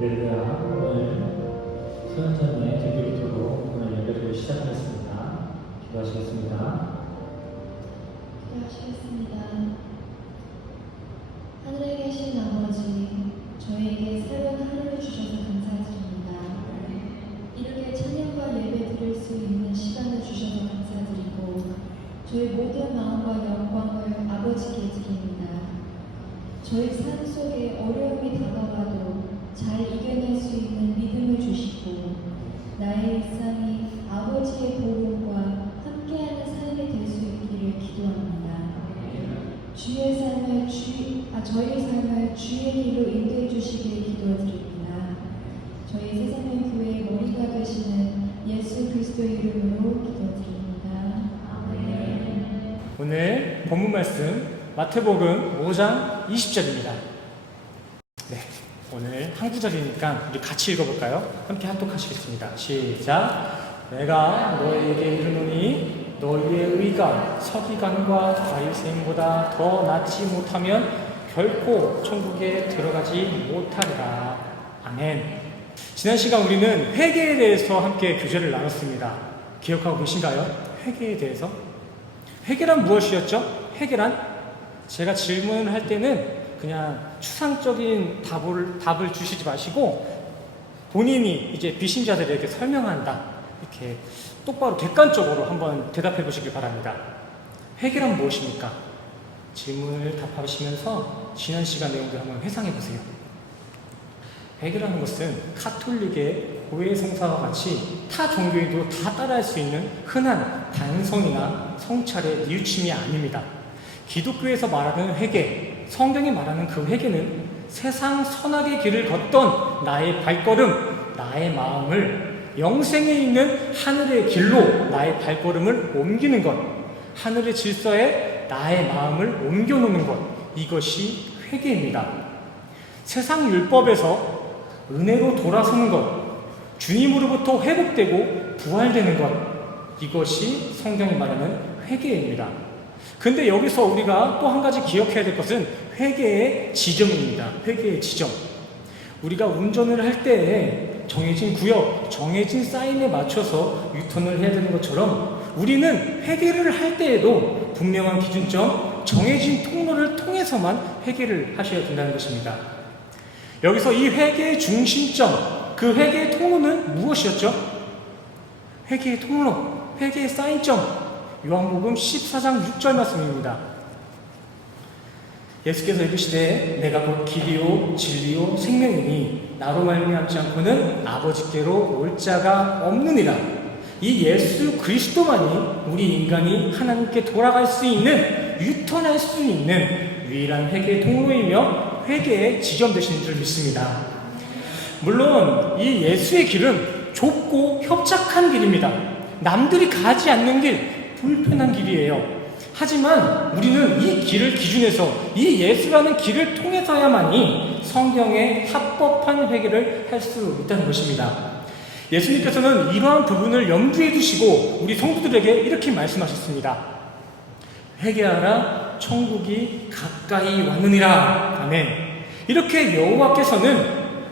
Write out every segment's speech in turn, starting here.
할렐루야. 오늘 소연자님의 기도로 오늘 예배를 시작하겠습니다. 기도하시겠습니다. 기도하시겠습니다. 하늘에 계신 아버지, 저희에게 새로운 하루를 주셔서 감사드립니다. 이렇게 찬양과 예배 드릴 수 있는 시간을 주셔서 감사드리고 저희 모든 마음과 영광을 아버지께 드립니다. 저희 삶 속에 어려움이 다가와도 잘 이겨낼 수 있는 믿음을 주시고 나의 일상이 아버지의 보호와 함께하는 삶이 될 수 있기를 기도합니다. 저희 삶을 주의 길로 인도해 주시길 기도드립니다. 저희 세상의 교회의 머리가 되시는 예수 그리스도의 이름으로 기도드립니다. 아멘. 오늘 본문 말씀 마태복음 5장 20절입니다. 네, 오늘 한 구절이니까 우리 같이 읽어볼까요? 함께 합독하시겠습니다. 시작. 내가 너희에게 이르노니 너희의 의가 서기관과 바리새인보다 더 낫지 못하면 결코 천국에 들어가지 못하리라. 아멘. 지난 시간 우리는 회개에 대해서 함께 교제를 나눴습니다. 기억하고 계신가요? 회개에 대해서? 회개란 무엇이었죠? 회개란 제가 질문을 할 때는 그냥 추상적인 답을 주시지 마시고 본인이 이제 비신자들에게 설명한다. 이렇게 똑바로 객관적으로 한번 대답해 보시길 바랍니다. 회개란 무엇입니까? 질문을 답하시면서 지난 시간 내용들 한번 회상해 보세요. 회개라는 것은 카톨릭의 고해 성사와 같이 타 종교에도 다 따라할 수 있는 흔한 반성이나 성찰의 뉘우침이 아닙니다. 기독교에서 말하는 회개, 성경이 말하는 그 회개는 세상 선악의 길을 걷던 나의 발걸음, 나의 마음을 영생에 있는 하늘의 길로 나의 발걸음을 옮기는 것, 하늘의 질서에 나의 마음을 옮겨놓는 것, 이것이 회개입니다. 세상 율법에서 은혜로 돌아서는 것, 주님으로부터 회복되고 부활되는 것, 이것이 성경이 말하는 회개입니다. 근데 여기서 우리가 또 한 가지 기억해야 될 것은 회개의 지점입니다. 회개의 지점. 우리가 운전을 할 때 정해진 구역, 정해진 사인에 맞춰서 유턴을 해야 되는 것처럼 우리는 회개를 할 때에도 분명한 기준점, 정해진 통로를 통해서만 회개를 하셔야 된다는 것입니다. 여기서 이 회개의 중심점, 그 회개의 통로는 무엇이었죠? 회개의 통로, 회개의 사인점, 요한복음 14장 6절 말씀입니다. 예수께서 이르시되 내가 곧 길이요 진리요 생명이니 나로 말미암지 않고는 아버지께로 올 자가 없느니라. 이 예수 그리스도만이 우리 인간이 하나님께 돌아갈 수 있는, 유턴할 수 있는 유일한 회개의 통로이며 회개의 지점 되시는 줄 믿습니다. 물론 이 예수의 길은 좁고 협착한 길입니다. 남들이 가지 않는 길, 불편한 길이에요. 하지만 우리는 이 길을 기준해서 이 예수라는 길을 통해서야만이 성경에 합법한 회개를 할 수 있다는 것입니다. 예수님께서는 이러한 부분을 염두에 두시고 우리 성도들에게 이렇게 말씀하셨습니다. 회개하라, 천국이 가까이 왔느니라. 아멘. 이렇게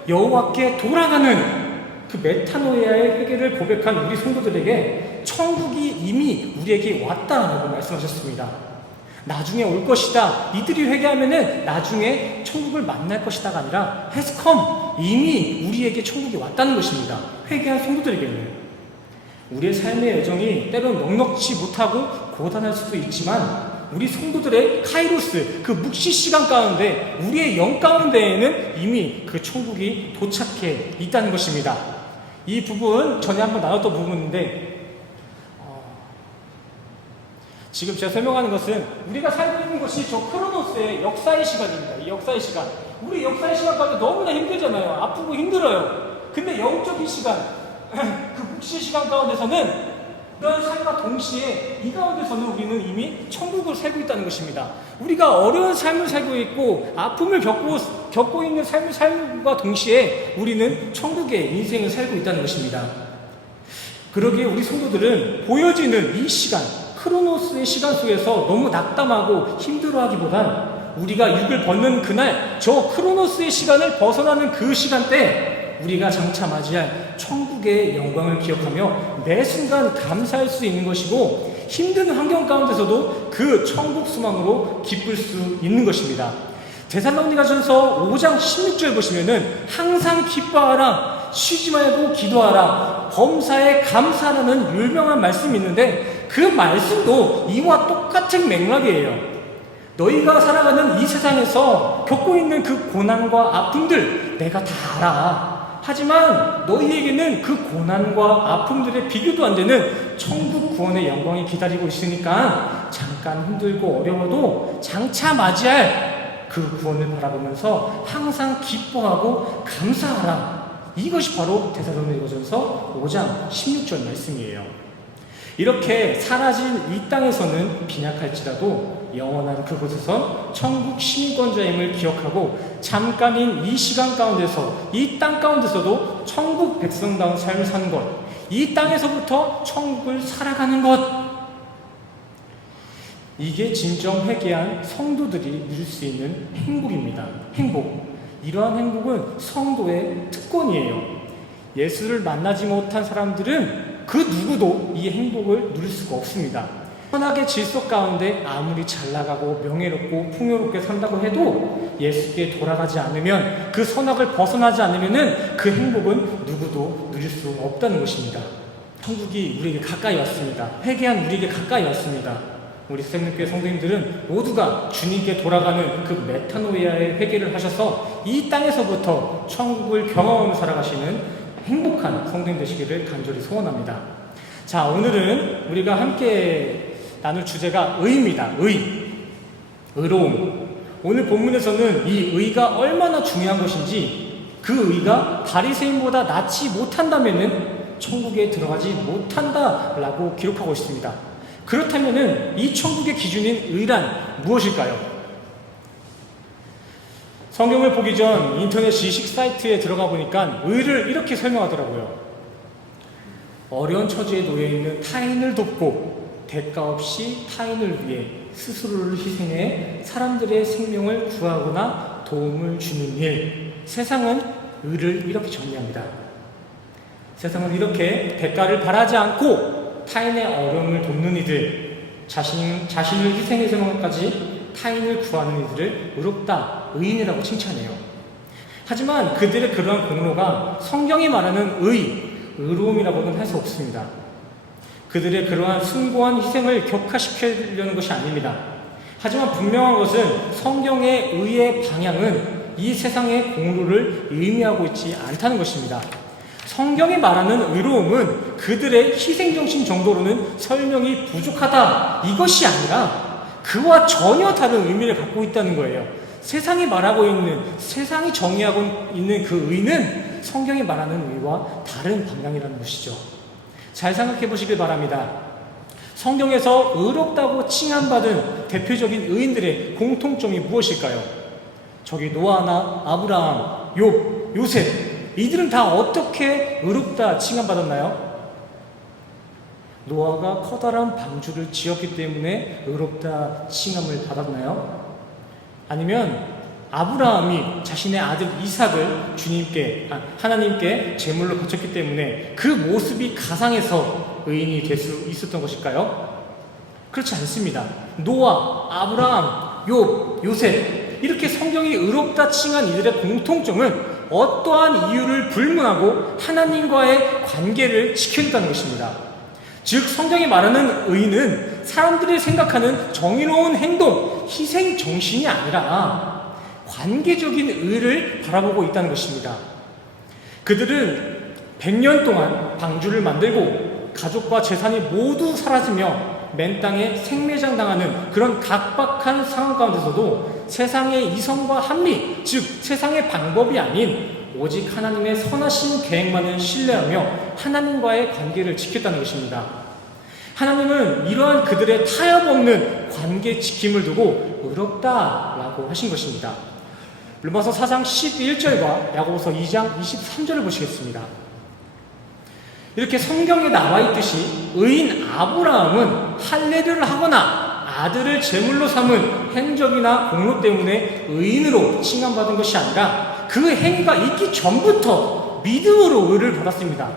여호와께 돌아가는 그 메타노이아의 회개를 고백한 우리 성도들에게 천국이 이미 우리에게 왔다라고 말씀하셨습니다. 나중에 올 것이다. 이들이 회개하면은 나중에 천국을 만날 것이다가 아니라 has come. 이미 우리에게 천국이 왔다는 것입니다. 회개한 성도들에게는. 우리의 삶의 여정이 때로는 넉넉지 못하고 고단할 수도 있지만 우리 성도들의 카이로스, 그 묵시 시간 가운데 우리의 영 가운데에는 이미 그 천국이 도착해 있다는 것입니다. 이 부분 전에 한번 나눴던 부분인데 지금 제가 설명하는 것은 우리가 살고 있는 것이 저 크로노스의 역사의 시간입니다. 이 역사의 시간. 우리 역사의 시간 가운데 너무나 힘들잖아요. 아프고 힘들어요. 근데 영적인 시간, 그 묵시 시간 가운데서는 그런 삶과 동시에 이 가운데서는 우리는 이미 천국을 살고 있다는 것입니다. 우리가 어려운 삶을 살고 있고 아픔을 겪고 있는 삶과 동시에 우리는 천국의 인생을 살고 있다는 것입니다. 그러기에 우리 성도들은 보여지는 이 시간, 크로노스의 시간 속에서 너무 낙담하고 힘들어하기보단 우리가 육을 벗는 그날 저 크로노스의 시간을 벗어나는 그 시간대 우리가 장차 맞이할 천국의 영광을 기억하며 매 순간 감사할 수 있는 것이고, 힘든 환경 가운데서도 그 천국 소망으로 기쁠 수 있는 것입니다. 데살로니가전서 5장 16절 보시면은 항상 기뻐하라, 쉬지 말고 기도하라, 범사에 감사하라는 유명한 말씀이 있는데, 그 말씀도 이와 똑같은 맥락이에요. 너희가 살아가는 이 세상에서 겪고 있는 그 고난과 아픔들 내가 다 알아. 하지만 너희에게는 그 고난과 아픔들의 비교도 안 되는 천국 구원의 영광이 기다리고 있으니까 잠깐 힘들고 어려워도 장차 맞이할 그 구원을 바라보면서 항상 기뻐하고 감사하라. 이것이 바로 데살로니가전서 5장 16절 말씀이에요. 이렇게 사라진 이 땅에서는 빈약할지라도 영원한 그곳에선 천국 시민권자임을 기억하고 잠깐인 이 시간 가운데서, 이 땅 가운데서도 천국 백성다운 삶을 사는 것, 이 땅에서부터 천국을 살아가는 것, 이게 진정 회개한 성도들이 누릴 수 있는 행복입니다. 행복. 이러한 행복은 성도의 특권이에요. 예수를 만나지 못한 사람들은 그 누구도 이 행복을 누릴 수가 없습니다. 선악의 질서 가운데 아무리 잘 나가고 명예롭고 풍요롭게 산다고 해도 예수께 돌아가지 않으면, 그 선악을 벗어나지 않으면 그 행복은 누구도 누릴 수 없다는 것입니다. 천국이 우리에게 가까이 왔습니다. 회개한 우리에게 가까이 왔습니다. 우리 새생명교회 성도님들은 모두가 주님께 돌아가는 그 메타노이아의 회개를 하셔서 이 땅에서부터 천국을 경험하며 살아가시는 행복한 성도님 되시기를 간절히 소원합니다. 자, 오늘은 우리가 함께 나눌 주제가 의입니다. 의로움. 오늘 본문에서는 이 의가 얼마나 중요한 것인지, 그 의가 바리새인보다 낫지 못한다면은 천국에 들어가지 못한다라고 기록하고 있습니다. 그렇다면은 이 천국의 기준인 의란 무엇일까요? 성경을 보기 전 인터넷 지식 사이트에 들어가 보니까 의를 이렇게 설명하더라고요. 어려운 처지에 놓여 있는 타인을 돕고 대가 없이 타인을 위해 스스로를 희생해 사람들의 생명을 구하거나 도움을 주는 일. 세상은 의를 이렇게 정의합니다. 세상은 이렇게 대가를 바라지 않고 타인의 어려움을 돕는 이들, 자신을 희생해서까지 타인을 구하는 이들을 의롭다, 의인이라고 칭찬해요. 하지만 그들의 그러한 공로가 성경이 말하는 의로움이라고는 할 수 없습니다. 그들의 그러한 숭고한 희생을 격화시키려는 것이 아닙니다. 하지만 분명한 것은 성경의 의의 방향은 이 세상의 공로를 의미하고 있지 않다는 것입니다. 성경이 말하는 의로움은 그들의 희생정신 정도로는 설명이 부족하다, 이것이 아니라 그와 전혀 다른 의미를 갖고 있다는 거예요. 세상이 말하고 있는, 세상이 정의하고 있는 그 의는 성경이 말하는 의와 다른 방향이라는 것이죠. 잘 생각해 보시길 바랍니다. 성경에서 의롭다고 칭함받은 대표적인 의인들의 공통점이 무엇일까요? 저기 노아나 아브라함, 욥, 요셉, 이들은 다 어떻게 의롭다 칭함받았나요? 노아가 커다란 방주를 지었기 때문에 의롭다 칭함을 받았나요? 아니면 아브라함이 자신의 아들 이삭을 하나님께 제물로 바쳤기 때문에 그 모습이 가상해서 의인이 될 수 있었던 것일까요? 그렇지 않습니다. 노아, 아브라함, 욥, 요셉, 이렇게 성경이 의롭다 칭한 이들의 공통점은 어떠한 이유를 불문하고 하나님과의 관계를 지켜준다는 것입니다. 즉 성경이 말하는 의는 사람들이 생각하는 정의로운 행동, 희생 정신이 아니라 관계적인 의를 바라보고 있다는 것입니다. 그들은 100년 동안 방주를 만들고 가족과 재산이 모두 사라지며 맨 땅에 생매장당하는 그런 각박한 상황 가운데서도 세상의 이성과 합리, 즉 세상의 방법이 아닌 오직 하나님의 선하신 계획만을 신뢰하며 하나님과의 관계를 지켰다는 것입니다. 하나님은 이러한 그들의 타협 없는 관계 지킴을 두고 의롭다라고 하신 것입니다. 로마서 4장 11절과 야고보서 2장 23절을 보시겠습니다. 이렇게 성경에 나와 있듯이 의인 아브라함은 할례를 하거나 아들을 제물로 삼은 행적이나 공로 때문에 의인으로 칭함받은 것이 아니라 그 행위가 있기 전부터 통해서 믿음으로 의를 받았습니다.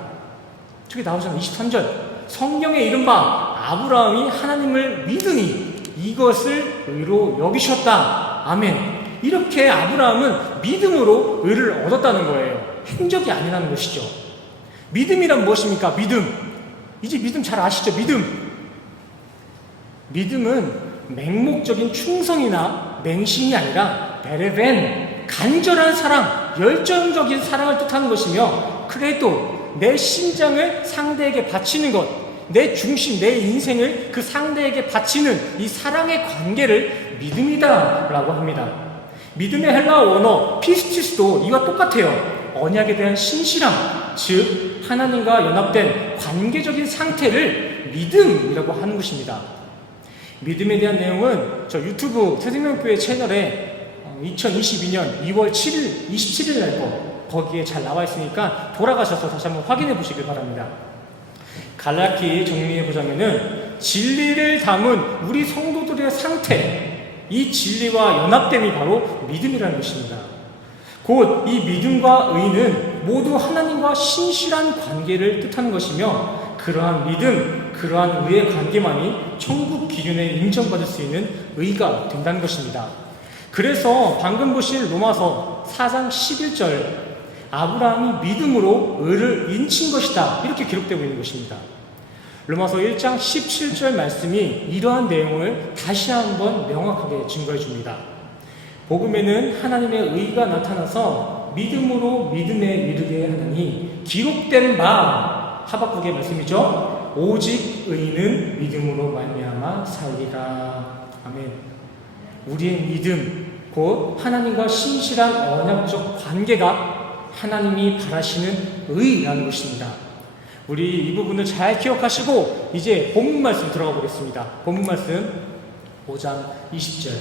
저기 나오잖아요. 23절. 성경에 이른바 아브라함이 하나님을 믿으니 이것을 의로 여기셨다. 아멘. 이렇게 아브라함은 믿음으로 의를 얻었다는 거예요. 행적이 아니라는 것이죠. 믿음이란 무엇입니까? 믿음. 이제 믿음 잘 아시죠? 믿음은 맹목적인 충성이나 맹신이 아니라 베레벤, 간절한 사랑, 열정적인 사랑을 뜻하는 것이며, 그래도 내 심장을 상대에게 바치는 것, 내 중심, 내 인생을 그 상대에게 바치는 이 사랑의 관계를 믿음이다 라고 합니다. 믿음의 헬라어 원어 피스티스도 이와 똑같아요. 언약에 대한 신실함, 즉 하나님과 연합된 관계적인 상태를 믿음이라고 하는 것입니다. 믿음에 대한 내용은 저 유튜브 새생명교회 채널에 2022년 2월 7일, 27일 날 거기에 잘 나와 있으니까 돌아가셔서 다시 한번 확인해 보시길 바랍니다. 갈라키 정리해 보자면은 진리를 담은 우리 성도들의 상태, 이 진리와 연합됨이 바로 믿음이라는 것입니다. 곧 이 믿음과 의는 모두 하나님과 신실한 관계를 뜻하는 것이며, 그러한 믿음, 그러한 의의 관계만이 천국 기준에 인정받을 수 있는 의가 된다는 것입니다. 그래서 방금 보신 로마서 4장 11절, 아브라함이 믿음으로 의를 인친 것이다, 이렇게 기록되고 있는 것입니다. 로마서 1장 17절 말씀이 이러한 내용을 다시 한번 명확하게 증거해 줍니다. 복음에는 하나님의 의가 나타나서 믿음으로 믿음에 이르게 하나니 기록된 바, 하박국의 말씀이죠. 오직 의인은 믿음으로 말미암아 살리라. 아멘. 우리의 믿음, 곧 하나님과 신실한 언약적 관계가 하나님이 바라시는 의라는 것입니다. 우리 이 부분을 잘 기억하시고 이제 본문 말씀 들어가 보겠습니다. 본문 말씀 5장 20절.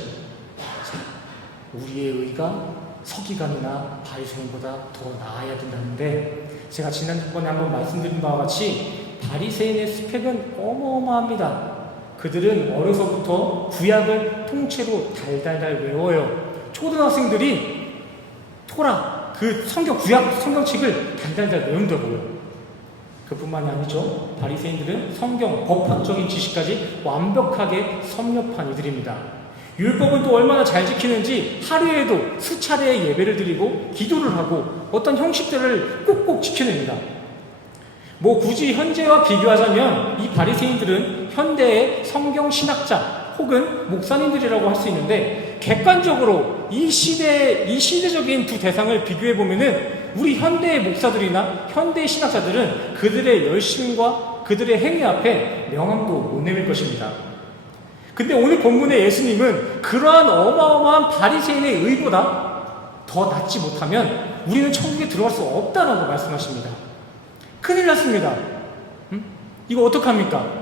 우리의 의가 서기관이나 바리새인보다 더 나아야 된다는데, 제가 지난번에 한번 말씀드린 바와 같이 바리새인의 스펙은 어마어마합니다. 그들은 어려서부터 구약을 통째로 달달달 외워요. 초등학생들이 토라, 그 구약 성경책을 달달달 외운다고요. 그뿐만이 아니죠. 바리새인들은 성경, 법학적인 지식까지 완벽하게 섭렵한 이들입니다. 율법은 또 얼마나 잘 지키는지 하루에도 수차례의 예배를 드리고 기도를 하고 어떤 형식들을 꼭꼭 지켜냅니다. 굳이 현재와 비교하자면 이 바리새인들은 현대의 성경 신학자 혹은 목사님들이라고 할 수 있는데, 객관적으로 이 시대적인 두 대상을 비교해 보면은 우리 현대의 목사들이나 현대의 신학자들은 그들의 열심과 그들의 행위 앞에 명함도 못 내밀 것입니다. 근데 오늘 본문의 예수님은 그러한 어마어마한 바리새인의 의보다 더 낫지 못하면 우리는 천국에 들어갈 수 없다라고 말씀하십니다. 큰일 났습니다. 이거 어떡합니까?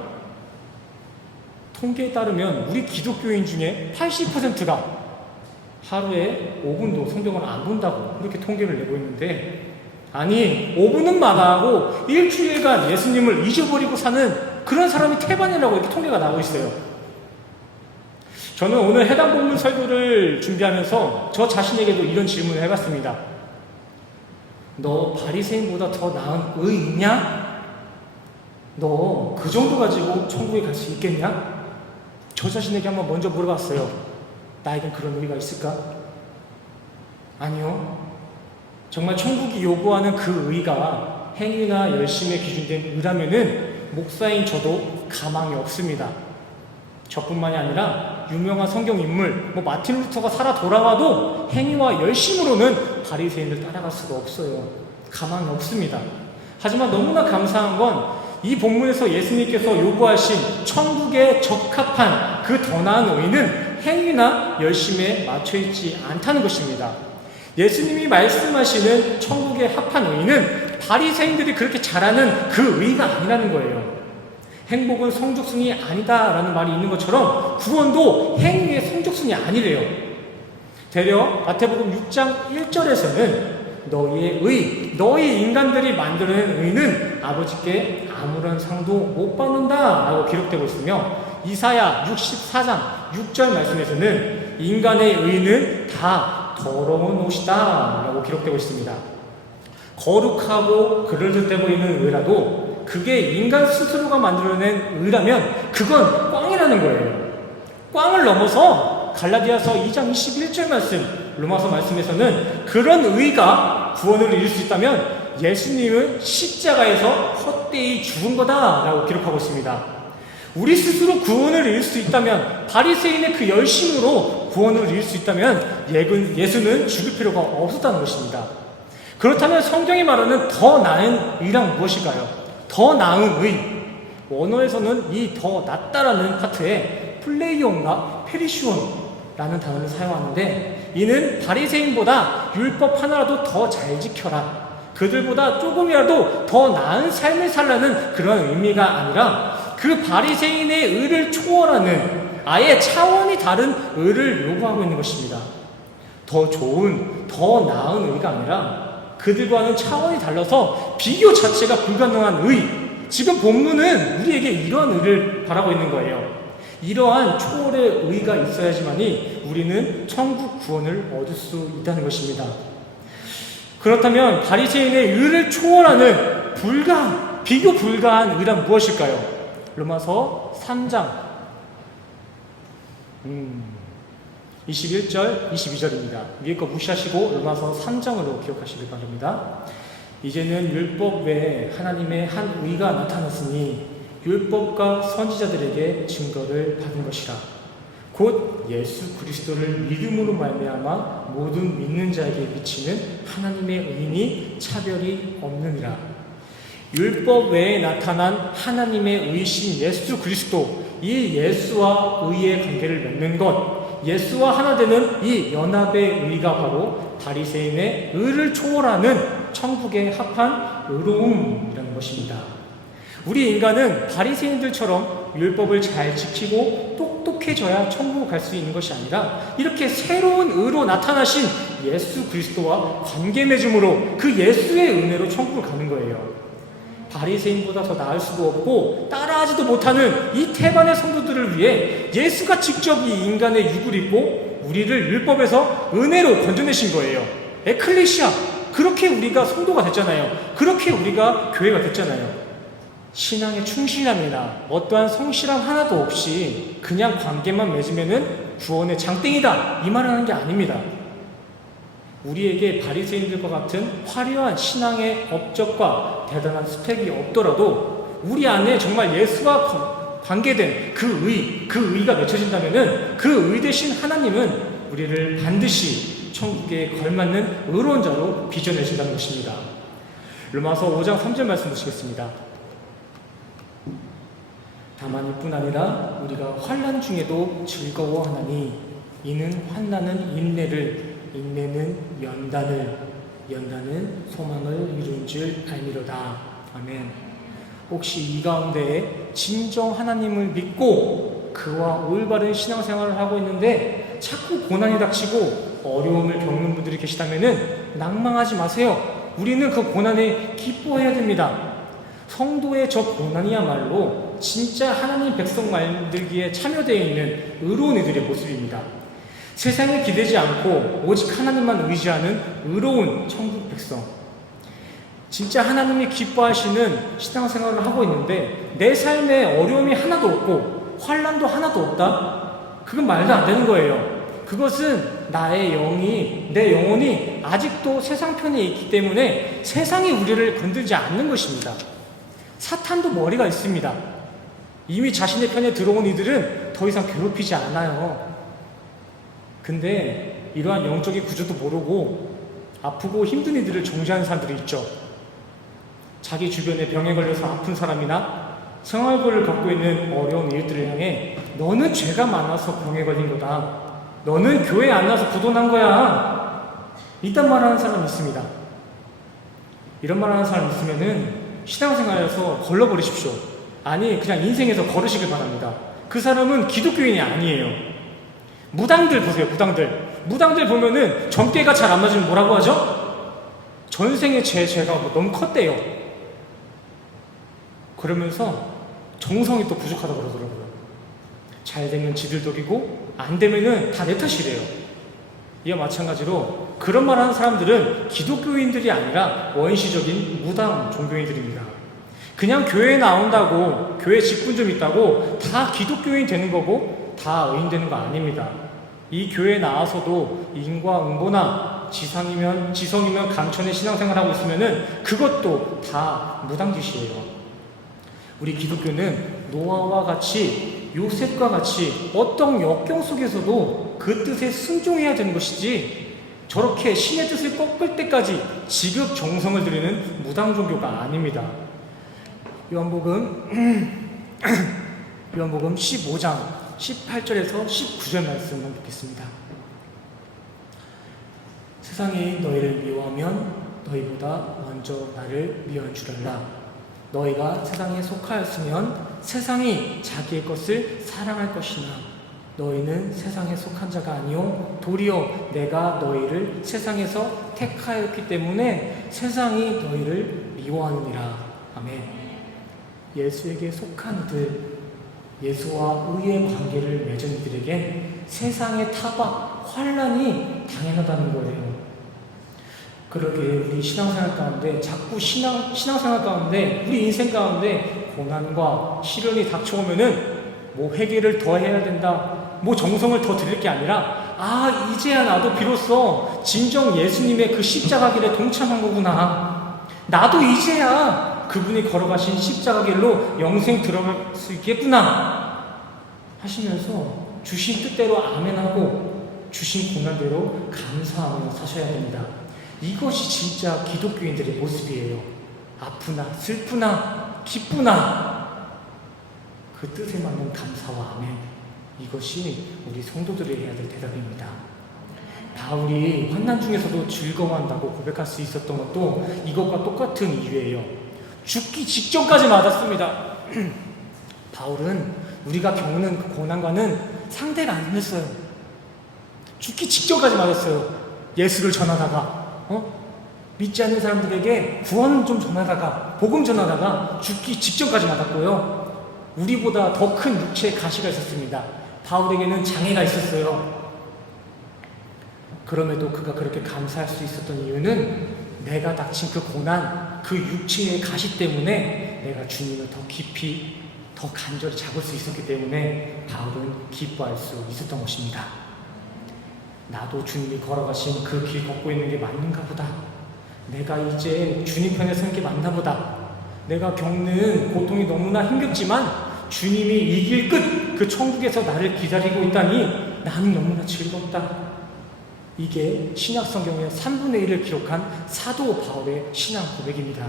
통계에 따르면 우리 기독교인 중에 80%가 하루에 5분도 성경을 안 본다고 그렇게 통계를 내고 있는데, 아니 5분은 마다하고 일주일간 예수님을 잊어버리고 사는 그런 사람이 태반이라고 이렇게 통계가 나오고 있어요. 저는 오늘 해당 본문 설교를 준비하면서 저 자신에게도 이런 질문을 해봤습니다. 너 바리새인보다 더 나은 의 있냐? 너 그 정도 가지고 천국에 갈 수 있겠냐? 저 자신에게 한번 먼저 물어봤어요. 나에겐 그런 의가 있을까? 아니요. 정말 천국이 요구하는 그 의가 행위나 열심에 기준된 의라면은 목사인 저도 가망이 없습니다. 저뿐만이 아니라 유명한 성경 인물 마틴 루터가 살아 돌아와도 행위와 열심으로는 바리새인을 따라갈 수가 없어요. 가망이 없습니다. 하지만 너무나 감사한 건 이 본문에서 예수님께서 요구하신 천국에 적합한 그 더 나은 의는 행위나 열심에 맞춰있지 않다는 것입니다. 예수님이 말씀하시는 천국에 합한 의는 바리새인들이 그렇게 잘하는 그 의가 아니라는 거예요. 행복은 성적순이 아니다라는 말이 있는 것처럼 구원도 행위의 성적순이 아니래요. 되려 마태복음 6장 1절에서는 너희의 의, 너희 인간들이 만들어낸 의는 아버지께 아무런 상도 못 받는다 라고 기록되고 있으며, 이사야 64장 6절 말씀에서는 인간의 의는 다 더러운 옷이다 라고 기록되고 있습니다. 거룩하고 그럴듯해 보이는 의라도 그게 인간 스스로가 만들어낸 의라면 그건 꽝이라는 거예요. 꽝을 넘어서 갈라디아서 2장 21절 말씀, 로마서 말씀에서는 그런 의가 구원을 이룰 수 있다면 예수님은 십자가에서 헛되이 죽은 거다라고 기록하고 있습니다. 우리 스스로 구원을 이룰 수 있다면, 바리새인의 그 열심으로 구원을 이룰 수 있다면 예수는 죽을 필요가 없었다는 것입니다. 그렇다면 성경이 말하는 더 나은 의란 무엇일까요? 더 나은 의. 원어에서는 이 더 낫다라는 파트에 플레이온과 페리시온라는 단어를 사용하는데, 이는 바리새인보다 율법 하나라도 더 잘 지켜라, 그들보다 조금이라도 더 나은 삶을 살라는 그런 의미가 아니라 그 바리새인의 의를 초월하는 아예 차원이 다른 의를 요구하고 있는 것입니다. 더 좋은, 더 나은 의가 아니라 그들과는 차원이 달라서 비교 자체가 불가능한 의. 지금 본문은 우리에게 이러한 의를 바라고 있는 거예요. 이러한 초월의 의가 있어야지만이 우리는 천국 구원을 얻을 수 있다는 것입니다. 그렇다면 바리새인의 의를 초월하는 비교 불가한 의란 무엇일까요? 로마서 3장 21절, 22절입니다. 위에 거 무시하시고 로마서 3장으로 기억하시길 바랍니다. 이제는 율법 외에 하나님의 한 의가 나타났으니 율법과 선지자들에게 증거를 받은 것이라. 곧 예수 그리스도를 믿음으로 말미암아 모든 믿는 자에게 미치는 하나님의 의인이 차별이 없느니라. 율법 외에 나타난 하나님의 의신 예수 그리스도, 이 예수와 의의 관계를 맺는 것, 예수와 하나 되는 이 연합의 의가 바로 바리새인의 의를 초월하는 천국에 합한 의로움이라는 것입니다. 우리 인간은 바리새인들처럼 율법을 잘 지키고 똑똑해져야 천국을 갈 수 있는 것이 아니라 이렇게 새로운 의로 나타나신 예수 그리스도와 관계 맺음으로 그 예수의 은혜로 천국을 가는 거예요. 바리새인보다 더 나을 수도 없고 따라하지도 못하는 이 태반의 성도들을 위해 예수가 직접 이 인간의 육을 입고 우리를 율법에서 은혜로 건져내신 거예요. 에클레시아, 그렇게 우리가 성도가 됐잖아요. 그렇게 우리가 교회가 됐잖아요. 신앙에 충실함이나 어떠한 성실함 하나도 없이 그냥 관계만 맺으면은 구원의 장땡이다, 이 말을 하는 게 아닙니다. 우리에게 바리새인들과 같은 화려한 신앙의 업적과 대단한 스펙이 없더라도 우리 안에 정말 예수와 관계된 그 의가 맺혀진다면은 그 의 대신 하나님은 우리를 반드시 천국에 걸맞는 의로운 자로 빚어내신다는 것입니다. 로마서 5장 3절 말씀 보시겠습니다. 다만 이뿐 아니라 우리가 환난 중에도 즐거워하나니 이는 환난은 인내를, 인내는 연단을, 연단은 소망을 이룬 줄 알미로다. 아멘. 혹시 이 가운데 진정 하나님을 믿고 그와 올바른 신앙생활을 하고 있는데 자꾸 고난이 닥치고 어려움을 겪는 분들이 계시다면 낭망하지 마세요. 우리는 그 고난에 기뻐해야 됩니다. 성도의 저 고난이야말로 진짜 하나님 백성 만들기에 참여되어 있는 의로운 이들의 모습입니다. 세상에 기대지 않고 오직 하나님만 의지하는 의로운 천국 백성. 진짜 하나님이 기뻐하시는 신앙생활을 하고 있는데 내 삶에 어려움이 하나도 없고 환난도 하나도 없다? 그건 말도 안 되는 거예요. 그것은 내 영혼이 아직도 세상 편에 있기 때문에 세상이 우리를 건들지 않는 것입니다. 사탄도 머리가 있습니다. 이미 자신의 편에 들어온 이들은 더 이상 괴롭히지 않아요. 근데 이러한 영적인 구조도 모르고 아프고 힘든 이들을 정죄하는 사람들이 있죠. 자기 주변에 병에 걸려서 아픈 사람이나 생활고를 겪고 있는 어려운 이웃들을 향해 너는 죄가 많아서 병에 걸린 거다, 너는 교회 안 나와서 부도난 거야, 이딴 말하는 사람이 있습니다. 이런 말하는 사람 있으면은 신앙생활에서 걸러버리십시오. 아니, 그냥 인생에서 걸으시길 바랍니다. 그 사람은 기독교인이 아니에요. 무당들 보세요. 무당들 보면은 점괘가 잘 안 맞으면 뭐라고 하죠? 전생에 죄가 너무 컸대요. 그러면서 정성이 또 부족하다고 그러더라고요. 잘 되면 지들 덕이고 안 되면은 다 내 탓이래요. 이와 마찬가지로 그런 말 하는 사람들은 기독교인들이 아니라 원시적인 무당 종교인들입니다. 그냥 교회에 나온다고, 교회 직분 좀 있다고 다 기독교인 되는 거고 다 의인 되는 거 아닙니다. 이 교회에 나와서도 인과응보나 지성이면 강천의 신앙생활하고 있으면은 그것도 다 무당짓이에요. 우리 기독교는 노아와 같이, 요셉과 같이 어떤 역경 속에서도 그 뜻에 순종해야 되는 것이지, 저렇게 신의 뜻을 꺾을 때까지 지극정성을 들이는 무당 종교가 아닙니다. 요한복음 15장 18절에서 19절 말씀을 보겠습니다. 세상이 너희를 미워하면 너희보다 먼저 나를 미워한 줄 알라. 너희가 세상에 속하였으면 세상이 자기의 것을 사랑할 것이나 너희는 세상에 속한 자가 아니요 도리어 내가 너희를 세상에서 택하였기 때문에 세상이 너희를 미워하느니라. 아멘. 예수에게 속한 이들, 예수와 의의 관계를 맺은 이들에게 세상의 타박, 환난이 당연하다는 거예요. 그러게 우리 신앙생활 가운데 자꾸 신앙생활 가운데 우리 인생 가운데 고난과 시련이 닥쳐오면은 뭐 회개를 더 해야 된다, 뭐 정성을 더 드릴 게 아니라 이제야 나도 비로소 진정 예수님의 그 십자가 길에 동참한 거구나. 나도 이제야 그분이 걸어가신 십자가 길로 영생 들어갈 수 있겠구나 하시면서 주신 뜻대로 아멘하고 주신 고난대로 감사하며 사셔야 됩니다. 이것이 진짜 기독교인들의 모습이에요. 아프나 슬프나 기쁘나 그 뜻에 맞는 감사와 아멘, 이것이 우리 성도들이 해야 될 대답입니다. 바울이 환난 중에서도 즐거워한다고 고백할 수 있었던 것도 이것과 똑같은 이유예요. 죽기 직전까지 맞았습니다. 바울은 우리가 겪는 그 고난과는 상대가 아니었어요. 죽기 직전까지 맞았어요. 예수를 전하다가 믿지 않는 사람들에게 구원 좀 전하다가, 복음 전하다가 죽기 직전까지 맞았고요. 우리보다 더 큰 육체의 가시가 있었습니다. 바울에게는 장애가 있었어요. 그럼에도 그가 그렇게 감사할 수 있었던 이유는 내가 닥친 그 고난, 그 육체의 가시 때문에 내가 주님을 더 깊이, 더 간절히 잡을 수 있었기 때문에 바울은 기뻐할 수 있었던 것입니다. 나도 주님이 걸어가신 그 길 걷고 있는 게 맞는가 보다. 내가 이제 주님 편에 서는 게 맞나 보다. 내가 겪는 고통이 너무나 힘겹지만 주님이 이 길 끝, 그 천국에서 나를 기다리고 있다니 나는 너무나 즐겁다. 이게 신약성경의 3분의 1을 기록한 사도 바울의 신앙 고백입니다.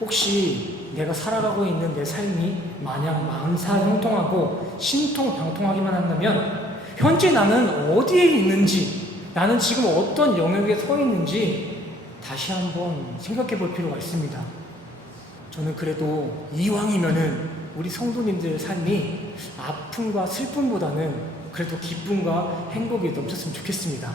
혹시 내가 살아가고 있는 내 삶이 마냥 망사형통하고 신통방통하기만 한다면 현재 나는 어디에 있는지, 나는 지금 어떤 영역에 서 있는지 다시 한번 생각해 볼 필요가 있습니다. 저는 그래도 이왕이면은 우리 성도님들의 삶이 아픔과 슬픔보다는 그래도 기쁨과 행복이 넘쳤으면 좋겠습니다.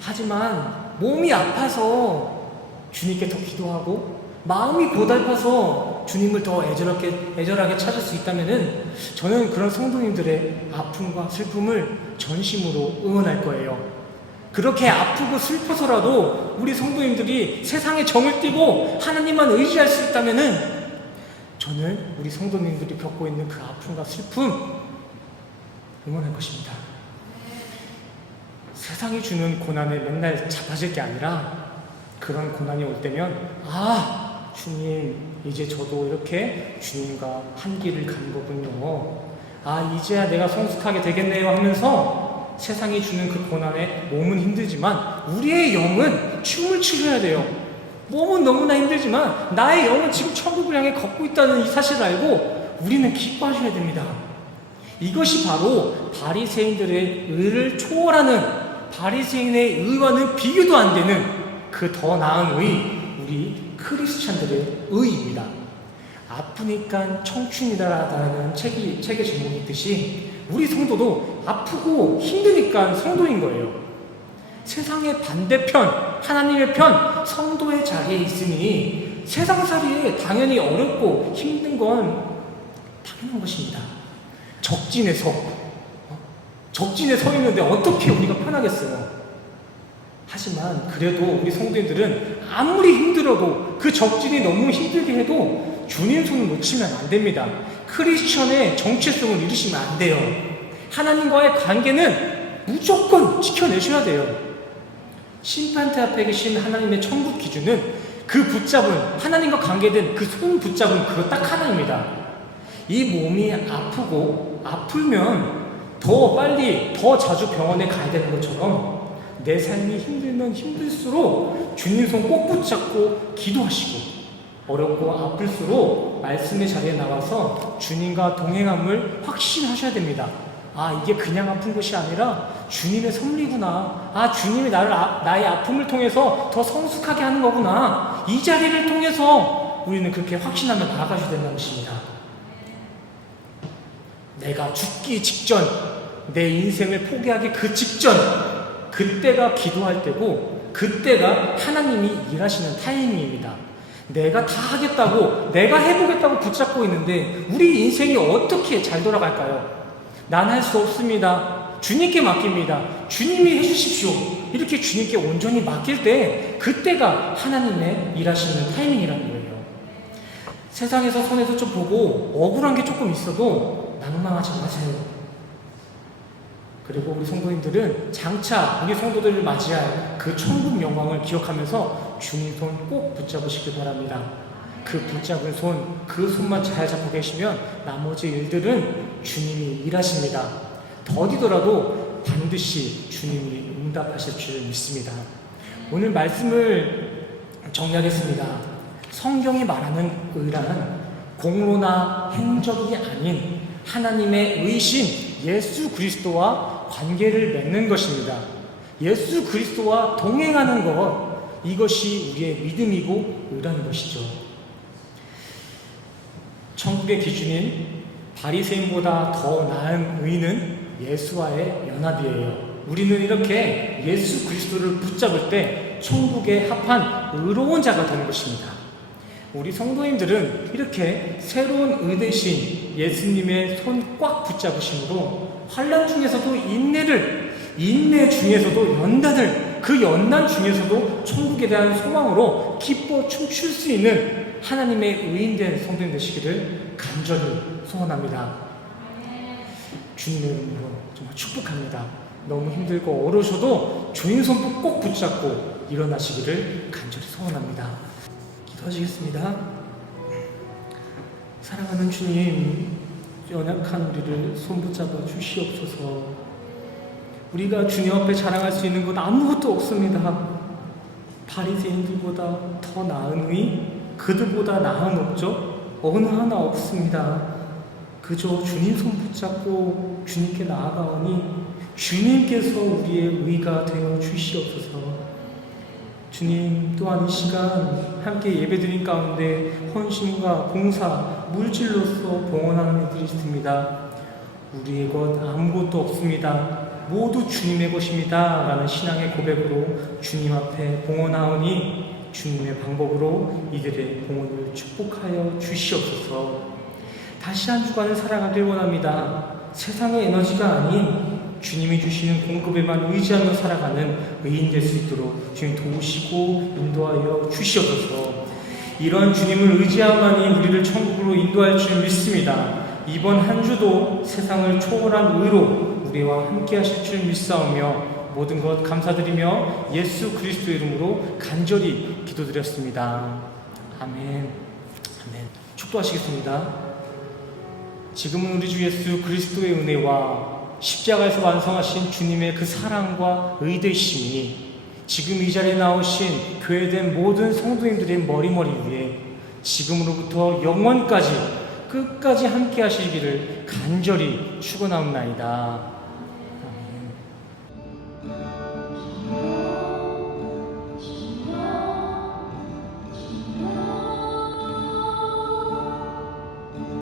하지만 몸이 아파서 주님께 더 기도하고 마음이 고달파서 주님을 더 애절하게 찾을 수 있다면은 저는 그런 성도님들의 아픔과 슬픔을 전심으로 응원할 거예요. 그렇게 아프고 슬퍼서라도 우리 성도님들이 세상의 정을 띠고 하나님만 의지할 수 있다면은 저는 우리 성도님들이 겪고 있는 그 아픔과 슬픔 응원할 것입니다. 세상이 주는 고난에 맨날 자빠질 게 아니라 그런 고난이 올 때면 주님, 이제 저도 이렇게 주님과 한 길을 가는 거군요. 이제야 내가 성숙하게 되겠네요 하면서 세상이 주는 그 고난에 몸은 힘들지만 우리의 영은 춤을 추셔야 돼요. 몸은 너무나 힘들지만 나의 영은 지금 천국을 향해 걷고 있다는 이 사실을 알고 우리는 기뻐하셔야 됩니다. 이것이 바로 바리새인들의 의를 초월하는, 바리새인의 의와는 비교도 안 되는 그 더 나은 의, 우리 크리스찬들의 의입니다. 아프니까 청춘이다라는 책의 제목이 있듯이 우리 성도도 아프고 힘드니까 성도인 거예요. 세상의 반대편, 하나님의 편, 성도의 자리에 있으니 세상살이에 당연히 어렵고 힘든 건 당연한 것입니다. 적진에서 적진에 서 있는데 어떻게 우리가 편하겠어요? 하지만 그래도 우리 성도님들은 아무리 힘들어도 그 적진이 너무 힘들게 해도 주님 손을 놓치면 안 됩니다. 크리스천의 정체성을 잃으시면 안 돼요. 하나님과의 관계는 무조건 지켜내셔야 돼요. 심판대 앞에 계신 하나님의 천국 기준은 그 붙잡은, 하나님과 관계된 그 손 붙잡은 그거 딱 하나입니다. 이 몸이 아프면 더 빨리 더 자주 병원에 가야 되는 것처럼 내 삶이 힘들면 힘들수록 주님 손 꼭 붙잡고 기도하시고, 어렵고 아플수록 말씀의 자리에 나와서 주님과 동행함을 확신하셔야 됩니다. 아, 이게 그냥 아픈 것이 아니라 주님의 섭리구나. 아, 주님이 나의 아픔을 통해서 더 성숙하게 하는 거구나. 이 자리를 통해서 우리는 그렇게 확신하며 나아가셔야 된다는 것입니다. 내가 죽기 직전, 내 인생을 포기하기 그 직전, 그때가 기도할 때고, 그때가 하나님이 일하시는 타이밍입니다. 내가 다 하겠다고, 내가 해보겠다고 붙잡고 있는데 우리 인생이 어떻게 잘 돌아갈까요? 난 할 수 없습니다. 주님께 맡깁니다. 주님이 해주십시오. 이렇게 주님께 온전히 맡길 때 그때가 하나님의 일하시는 타이밍이라는 거예요. 세상에서 손에서 좀 보고 억울한 게 조금 있어도 낭망하지 마세요. 그리고 우리 성도님들은 장차 우리 성도들을 맞이할 그 천국 영광을 기억하면서 주님 손 꼭 붙잡으시길 바랍니다. 그 붙잡은 손, 그 손만 잘 잡고 계시면 나머지 일들은 주님이 일하십니다. 더디더라도 반드시 주님이 응답하실 줄 믿습니다. 오늘 말씀을 정리하겠습니다. 성경이 말하는 의란 공로나 행적이 아닌 하나님의 의신 예수 그리스도와 관계를 맺는 것입니다. 예수 그리스도와 동행하는 것, 이것이 우리의 믿음이고 의라는 것이죠. 천국의 기준인 바리새인보다 더 나은 의는 예수와의 연합이에요. 우리는 이렇게 예수 그리스도를 붙잡을 때 천국에 합한 의로운 자가 되는 것입니다. 우리 성도님들은 이렇게 새로운 의 대신 예수님의 손 꽉 붙잡으심으로 환난 중에서도 인내 중에서도 연단을, 그 연단 중에서도 천국에 대한 소망으로 기뻐 춤출 수 있는 하나님의 의인된 성도님 되시기를 간절히 소원합니다. 주님의 이름으로 정말 축복합니다. 너무 힘들고 어려우셔도 주님 손 꼭 붙잡고 일어나시기를 간절히 소원합니다. 기도하시겠습니다. 사랑하는 주님, 연약한 우리를 손 붙잡아 주시옵소서. 우리가 주님 앞에 자랑할 수 있는 것 아무것도 없습니다. 바리새인들보다 더 나은 의, 그들보다 나은 업적 어느 하나 없습니다. 그저 주님 손 붙잡고 주님께 나아가오니 주님께서 우리의 의가 되어 주시옵소서. 주님, 또한 이 시간 함께 예배드린 가운데 헌신과 봉사, 물질로서 봉헌하는 이들이 있습니다. 우리의 것 아무것도 없습니다. 모두 주님의 것입니다. 라는 신앙의 고백으로 주님 앞에 봉헌하오니 주님의 방법으로 이들의 봉헌을 축복하여 주시옵소서. 다시 한 주간을 살아가길 원합니다. 세상의 에너지가 아닌 주님이 주시는 공급에만 의지하며 살아가는 의인 될 수 있도록 주님 도우시고 인도하여 주시옵소서. 이런 주님을 의지하만이 우리를 천국으로 인도할 줄 믿습니다. 이번 한 주도 세상을 초월한 의로 우리와 함께 하실 줄 믿사오며 모든 것 감사드리며 예수 그리스도 이름으로 간절히 기도드렸습니다. 아멘. 아멘. 축도하시겠습니다. 지금은 우리 주 예수 그리스도의 은혜와 십자가에서 완성하신 주님의 그 사랑과 의되심이 지금 이 자리에 나오신 교회된 모든 성도님들의 머리머리 위에 지금으로부터 영원까지 끝까지 함께 하시기를 간절히 축원하옵나이다.